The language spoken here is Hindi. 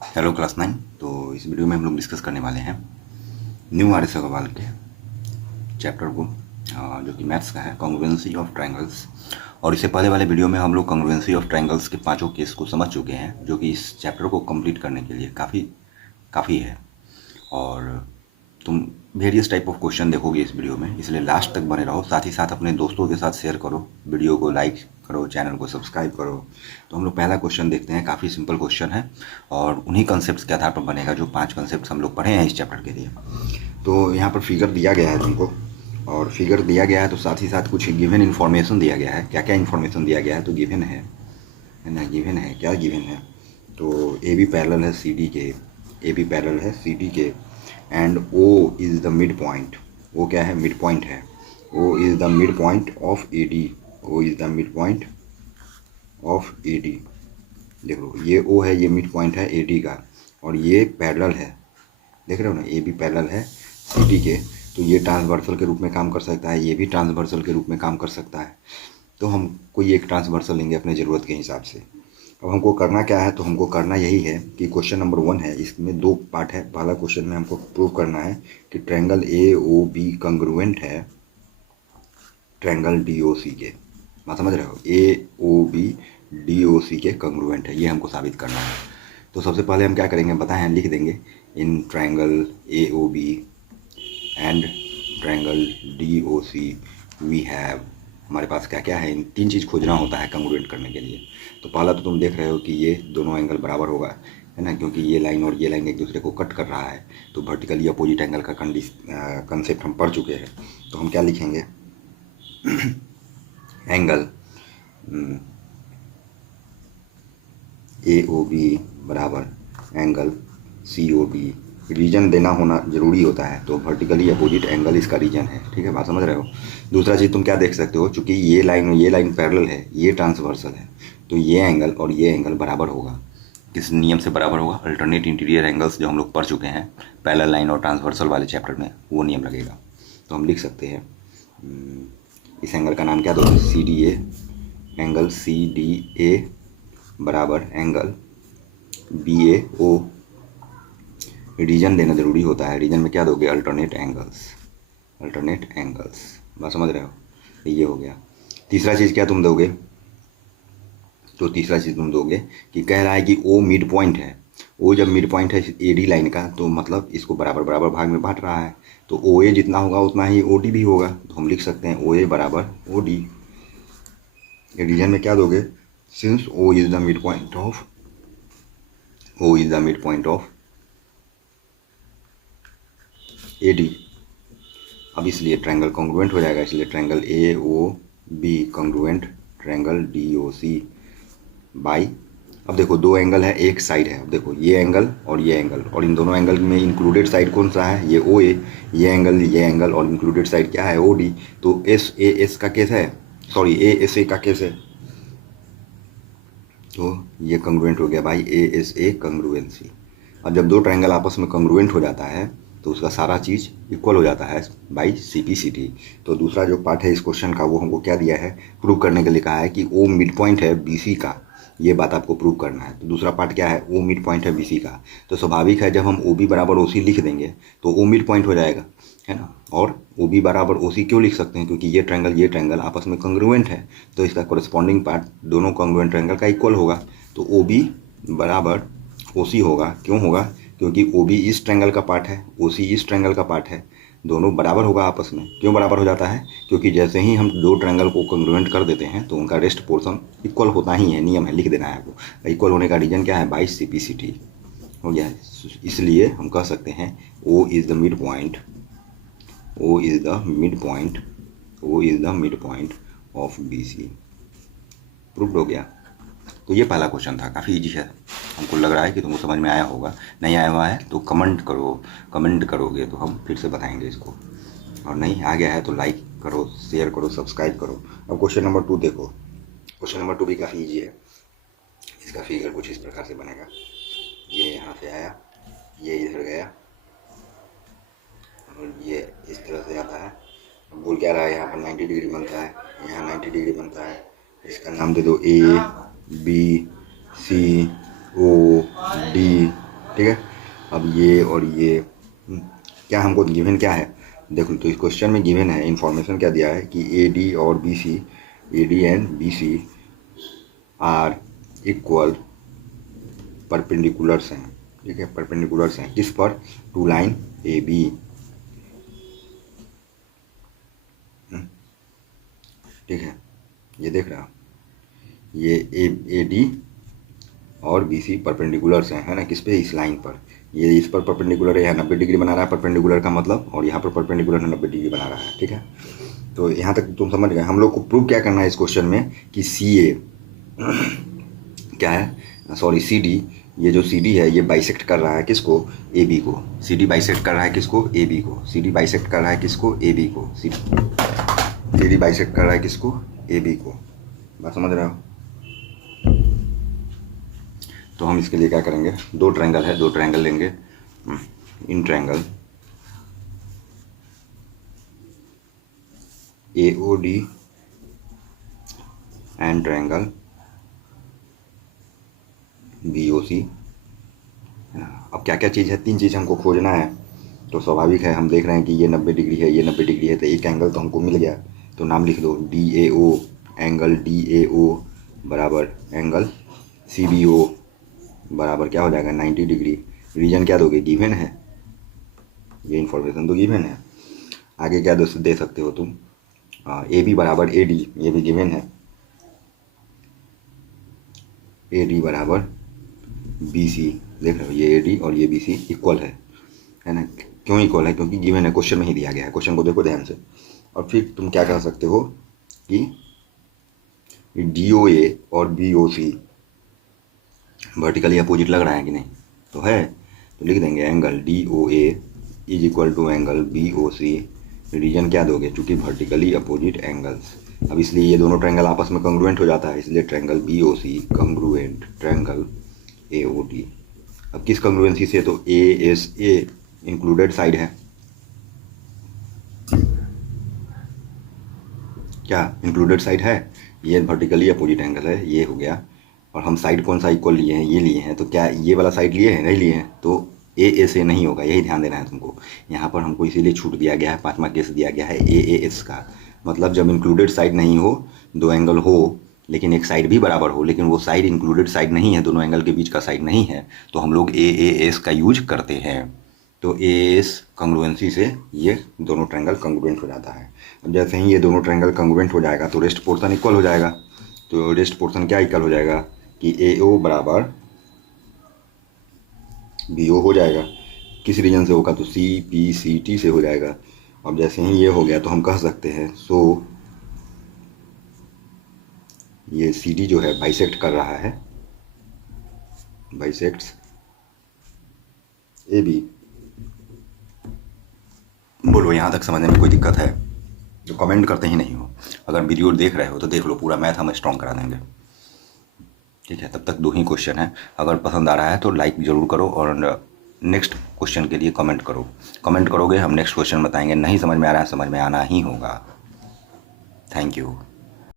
Hello class 9। तो इस वीडियो में हम लोग डिस्कस करने वाले हैं न्यू आर एस अग्रवाल के चैप्टर को, जो कि मैथ्स का है, कॉन्ग्रुएंसी ऑफ ट्रायंगल्स। और इससे पहले वाले वीडियो में हम लोग कॉन्ग्रुएंसी ऑफ ट्रायंगल्स के पांचों केस को समझ चुके हैं, जो कि इस चैप्टर को कंप्लीट करने के लिए काफ़ी है। और तुम वेरियस टाइप ऑफ क्वेश्चन देखोगे इस वीडियो में, इसलिए लास्ट तक बने रहो। साथ ही साथ अपने दोस्तों के साथ शेयर करो, वीडियो को लाइक करो, चैनल को सब्सक्राइब करो। तो हम लोग पहला क्वेश्चन देखते हैं। काफ़ी सिंपल क्वेश्चन है और उन्हीं कॉन्सेप्ट्स के आधार पर बनेगा जो 5 कॉन्सेप्ट्स हम लोग पढ़े हैं इस चैप्टर के लिए। तो यहाँ पर फिगर दिया गया है तुमको, और फिगर दिया गया है तो साथ ही साथ कुछ गिवन इन्फॉर्मेशन दिया गया है। क्या क्या इन्फॉर्मेशन दिया गया है? तो गिवन है ना, गिवन है। क्या गिवन है? तो ए बी पैरेलल है सी डी के, ए बी पैरेलल है सी डी के, and O is the mid point. वो क्या है? मिड पॉइंट है। O is the mid point of A D. O is the mid point of A D. देख लो, ये ओ है, ये मिड पॉइंट है ए डी का, और ये पैरेलल है। देख रहे हो ना, ए बी पैरेलल है सी डी के। तो ये ट्रांसवर्सल के रूप में काम कर सकता है, ये भी ट्रांसवर्सल के रूप में काम कर सकता है। तो हम कोई एक ट्रांसवर्सल लेंगे अपने ज़रूरत के हिसाब से। अब हमको करना क्या है? तो हमको करना यही है कि क्वेश्चन नंबर 1 है, इसमें 2 पार्ट है। पहला क्वेश्चन में हमको प्रूव करना है कि triangle A O B congruent है ट्रायंगल डी ओ सी के। बात समझ रहे हो? ए O B D O C के कंग्रुएंट है, ये हमको साबित करना है। तो सबसे पहले हम क्या करेंगे बताएं, लिख देंगे in triangle A O B and triangle D O C we have. हमारे पास क्या क्या है? इन 3 चीज़ खोजना होता है कंग्रुएंट करने के लिए। तो पहला तो तुम देख रहे हो कि ये दोनों एंगल बराबर होगा, है ना, क्योंकि ये लाइन और ये लाइन एक दूसरे को कट कर रहा है। तो वर्टिकली अपोजिट एंगल का कंसेप्ट हम पढ़ चुके हैं। तो हम क्या लिखेंगे? एंगल ए ओ बी बराबर angle C O D. Reason देना होना ज़रूरी होता है, तो वर्टिकली अपोजिट एंगल इसका रीजन है। ठीक है, बात समझ रहे हो? दूसरा चीज़ तुम क्या देख सकते हो, चूँकि ये लाइन पैरेलल है, ये ट्रांसवर्सल है, तो ये एंगल और ये एंगल बराबर होगा। किस नियम से बराबर होगा? अल्टरनेट इंटीरियर एंगल्स जो हम लोग पढ़ चुके हैं पैरेलल लाइन और ट्रांसवर्सल वाले चैप्टर में, वो नियम लगेगा। तो हम लिख सकते हैं इस एंगल का नाम क्या दो? C D A. Angle C D A बराबर angle B A O. Reason देना ज़रूरी होता है। रीजन में क्या दोगे? Alternate angles. अल्टरनेट एंगल्स, बात समझ रहे हो? ये हो गया। तीसरा चीज़ क्या तुम दोगे? तो तीसरा चीज़ तुम दोगे कि कह रहा है कि ओ मिड पॉइंट है। ओ जब मिड पॉइंट है ए डी लाइन का, तो मतलब इसको बराबर बराबर भाग में बांट रहा है। तो ओ ए जितना होगा उतना ही ओ डी भी होगा। तो हम लिख सकते हैं ओ ए बराबर ओ डी। रीजन में क्या दोगे? Since O is the mid point of, O is the mid point of A D. अब इसलिए ट्रायंगल कॉन्ग्रुएंट हो जाएगा, इसलिए triangle A O B congruent triangle D O C by. अब देखो, 2 एंगल है, एक साइड है। अब देखो, ये एंगल और ये एंगल, और इन दोनों एंगल में इंक्लूडेड साइड कौन सा है? ये ओ ए। ये एंगल और इंक्लूडेड साइड क्या है? O D. तो एस ए एस का केस है, सॉरी ए एस ए का केस है। तो ये कंग्रुएंट हो गया भाई, ए एस ए कंग्रुएंसी। अब जब 2 ट्रायंगल आपस में कंग्रुएंट हो जाता है तो उसका सारा चीज़ इक्वल हो जाता है by C P C T. तो दूसरा जो पार्ट है इस क्वेश्चन का, वो हमको क्या दिया है? प्रूव करने के लिए कहा है कि ओ मिड पॉइंट है बी सी का। ये बात आपको प्रूव करना है। तो दूसरा पार्ट क्या है? ओ मिड पॉइंट है बी सी का। तो स्वाभाविक है, जब हम ओ बी बराबर ओ सी लिख देंगे तो ओ मिड पॉइंट हो जाएगा, है ना। और ओ बी बराबर ओ सी क्यों लिख सकते हैं? क्योंकि ये ट्रायंगल आपस में कंग्रुएंट है, तो इसका कोरस्पॉन्डिंग पार्ट दोनों कंग्रुएंट ट्रायंगल का इक्वल होगा। तो ओ बी बराबर ओ सी होगा। क्यों होगा? क्योंकि ओ बी इस ट्रायंगल का पार्ट है, ओ सी इस ट्रायंगल का पार्ट है, दोनों बराबर होगा आपस में। क्यों बराबर हो जाता है? क्योंकि जैसे ही हम 2 ट्रायंगल को कंग्रुएंट कर देते हैं तो उनका रेस्ट पोर्शन इक्वल होता ही है। नियम है, लिख देना है आपको। इक्वल होने का रीजन क्या है? By C P C T हो गया। इसलिए हम कह सकते हैं O is the mid point, O is the mid point, O is the mid point of B C. Proved हो गया। तो ये पहला क्वेश्चन था, काफ़ी इजी है। हमको लग रहा है कि तुमको समझ में आया होगा। नहीं आया हुआ है तो कमेंट करो, कमेंट करोगे तो हम फिर से बताएंगे इसको। और नहीं आ गया है तो लाइक करो, शेयर करो, सब्सक्राइब करो। अब क्वेश्चन नंबर 2 देखो। क्वेश्चन नंबर 2 भी काफ़ी इजी है। इसका फिगर कुछ इस प्रकार से बनेगा। ये यहाँ से आया, ये इधर गया, और ये इस तरह से आता है। अब बोल क्या रहा है? यहाँ पर 90 डिग्री बनता है, यहाँ 90 डिग्री बनता है। इसका नाम दे दो A B C O D. ठीक है। अब ये और ये क्या हमको गिवन क्या है, देखो तो इस क्वेश्चन में गिवन है, इंफॉर्मेशन क्या दिया है कि ए डी और B C, A D and B C are equal perpendiculars हैं, ठीक है, परपेंडिकुलर्स हैं किस पर, टू लाइन ए बी, ठीक है। ये देख रहा, ये ए डी और बी सी परपेंडिकुलर्स हैं, है ना, किस पे, इस लाइन पर, ये इस पर परपेंडिकुलर है, यहाँ 90 डिग्री बना रहा है परपेंडिकुलर का मतलब, और यहाँ पर परपेंडिकुलर है 90 डिग्री बना रहा है, ठीक है। तो यहाँ तक तुम समझ गए। हम लोग को प्रूव क्या करना है इस क्वेश्चन में कि सी ए क्या है, सॉरी सी डी, ये जो सी डी है ये बाइसेक्ट कर रहा है किसको, ए बी को। सी डी बाइसेक्ट कर रहा है किसको, ए बी को। सी डी बाइसेक्ट कर रहा है किसको, ए बी को। सी डी बाइसेक्ट कर रहा है किसको, ए बी को। बात समझ रहे हो। तो हम इसके लिए क्या करेंगे, दो ट्रायंगल है, दो ट्रायंगल लेंगे, इन triangle A O D and triangle B O C, है ना। अब क्या क्या चीज़ है, तीन चीज़ हमको खोजना है। तो स्वाभाविक है, हम देख रहे हैं कि ये 90 डिग्री है, ये 90 डिग्री है, तो एक एंगल तो हमको मिल गया। तो नाम लिख दो, D A O, angle D A O बराबर एंगल सी बी ओ बराबर क्या हो जाएगा, 90 डिग्री। रीजन क्या दोगे, गिवन है, ये इन्फॉर्मेशन तो गिवन है। आगे क्या दे सकते हो तुम, ए बी बराबर ए डी, ये भी गिवन है, ए डी बराबर बी सी। देख रहे हो, ये ए डी और ये बी सी इक्वल है ना। क्यों इक्वल है, क्योंकि गिवन है, क्वेश्चन में ही दिया गया है। क्वेश्चन को देखो ध्यान से, और फिर तुम क्या कर सकते हो कि डी ओ ए और बी ओ सी वर्टिकली अपोजिट लग रहा है कि नहीं, तो है, तो लिख देंगे angle D O A is equal to angle B O C. Reason क्या दोगे, चूंकि वर्टिकली अपोजिट एंगल्स। अब इसलिए ये दोनों ट्रायंगल आपस में कंग्रुएंट हो जाता है, इसलिए triangle B O C congruent triangle A O D. अब किस कंग्रुएंसी से, तो A S A included side है, क्या इंक्लूडेड साइड है, ये वर्टिकली अपोजिट एंगल है, ये हो गया। और हम साइड कौन सा इक्वल लिए हैं, ये लिए हैं, तो क्या ये वाला साइड लिए हैं, नहीं लिए हैं, तो ए ए से नहीं होगा, यही ध्यान देना है तुमको। यहाँ पर हमको इसीलिए छूट दिया गया है, 5वां केस दिया गया है ए एस का। मतलब जब इंक्लूडेड साइड नहीं हो, दो एंगल हो लेकिन एक साइड भी बराबर हो, लेकिन वो साइड इंक्लूडेड साइड नहीं है, दोनों एंगल के बीच का साइड नहीं है, तो हम लोग ए एस का यूज करते हैं। तो ए एस कंग्रुएंसी से ये दोनों ट्रायंगल कंग्रुएंट हो जाता है। अब जैसे ही ये दोनों ट्रायंगल कंग्रुएंट हो जाएगा तो रेस्ट पोर्शन इक्वल हो जाएगा। तो रेस्ट पोर्शन क्या इक्वल हो जाएगा कि ए ओ बराबर बी ओ हो जाएगा। किस रीजन से होगा, तो सी पी सी टी से हो जाएगा। अब जैसे ही ये हो गया तो हम कह सकते हैं सो ये सी डी जो है बाइसेक्ट कर रहा है, बाइसेक्ट्स ए बी। बोलो यहाँ तक समझने में कोई दिक्कत है तो कमेंट करते ही नहीं हो। अगर वीडियो देख रहे हो तो देख लो, पूरा मैथ हम स्ट्रॉन्ग करा देंगे, ठीक है। तब तक 2 ही क्वेश्चन है, अगर पसंद आ रहा है तो लाइक ज़रूर करो और नेक्स्ट क्वेश्चन के लिए कमेंट करो। कमेंट करोगे हम नेक्स्ट क्वेश्चन बताएंगे, नहीं समझ में आ रहा है, समझ में आना ही होगा। Thank you.